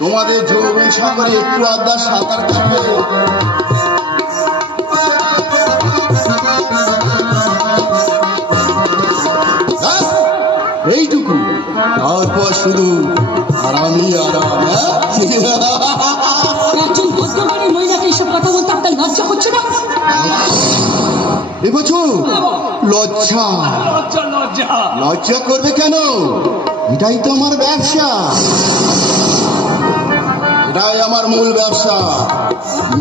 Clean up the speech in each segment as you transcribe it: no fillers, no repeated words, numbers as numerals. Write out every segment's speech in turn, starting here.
তোমাদের যৌবন সাগরে একটু আড্ডা সাঁতার কাটবে। এইটুকু, তারপর শুধু আরামই আরাম। একজন ভদ্রবাড়ির মহিলাকে এইসব কথা বলতে আপনার লজ্জা হচ্ছে না? দেখছো, লজ্জা লজ্জা করবে কেন? এটাই তো আমার ব্যবসা, এটাই আমার মূল ব্যবসা,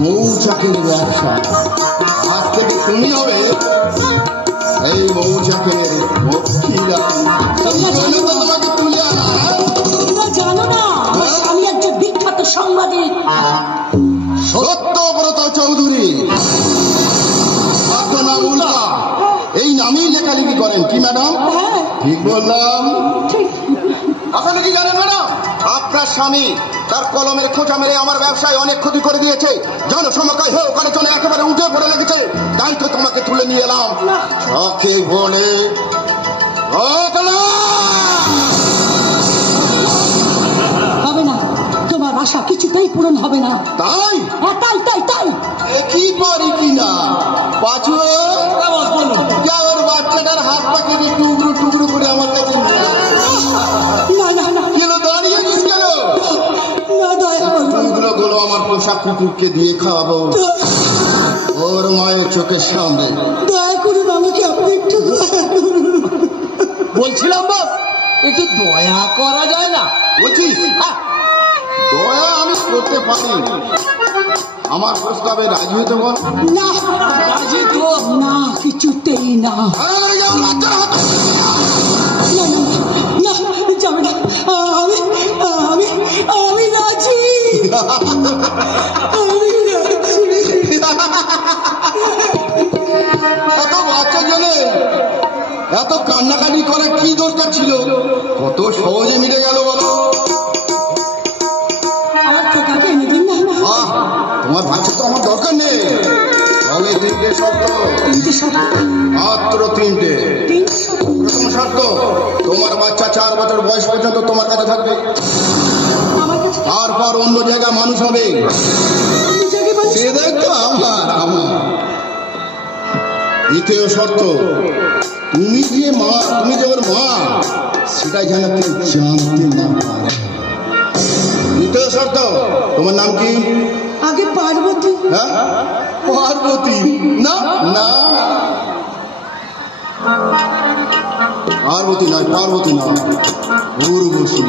মৌচাকের ব্যবসা। আজ থেকে তুমি হবে এই মৌচাকের তোমাকে তুলে আনা। জানো না আমি একজন বিখ্যাত সাংবাদিক সত্যব্রত চৌধুরী। নাম উল্টা, এই নামেই লেখালেখি করেন কি ম্যাডাম? ঠিক বললাম? আসলে কি জানেন ম্যাডাম, আপনার স্বামী তার কলমের খোঁচা মেরে আমার ব্যবসায় অনেক ক্ষতি করে দিয়েছে। জনসমকায় হয়ে ওখানে চলে একেবারে উঠে পড়ে লেগেছে। তাই তো তোমাকে তুলে নিয়ে এলাম। চোখে বলে হবে না, তোমার আশা কিছুতেই পূরণ হবে না। তাই তাই তাই তাই কি পারি কিনা পাঁচু ওর বাচ্চাটার হাত পা কেটে টুকরো টুকরো করে আমার কাছে না না না দাঁড়িয়ে গেছ কেন? না, দয়া করো। গুলো আমার পোষা কুকুরকে দিয়ে খাওয়াবো ওর মায়ের চোখের সামনে। দয়া করুন আমাকে, আপনি একটু দয়া করুন। বলছিলাম বাস, একটু দয়া করা যায় না? বলছিস দয়া আমি করতে পারি, আমার প্রস্তাবে রাজি হতে বল। না রাজি তো না, কিছুতেই না। না না না, যাবে না। আমি আমি আমি রাজি, আমি রাজি। এত বাচ্চা জলে এত কান্নাকাটি করে কি দরকার ছিল? কত সহজে মিটে গেল বলো। আমার খোকাকে এনে দিন না। তোমার বাচ্চা তো আমার দরকার নেই, তবে তিনটে শর্ত। তিনটে শর্ত? মাত্র তিনটে। প্রথম শর্ত, তোমার বাচ্চা 4 বছর বয়স পর্যন্ত তোমার কাছে থাকবে, তারপর অন্য জায়গায় মানুষ হবে। সে দেখতো আমার আমার। দ্বিতীয় শর্ত, তুমি যে মা, তুমি যে ওর মা, সেটা যেন কেউ জানতে না পারে। তৃতীয় শর্ত, তোমার নাম কি? আগে পার্বতী। হ্যাঁ, পার্বতী? না না, পার্বতী নয়, পার্বতী নয়, উর্বশী।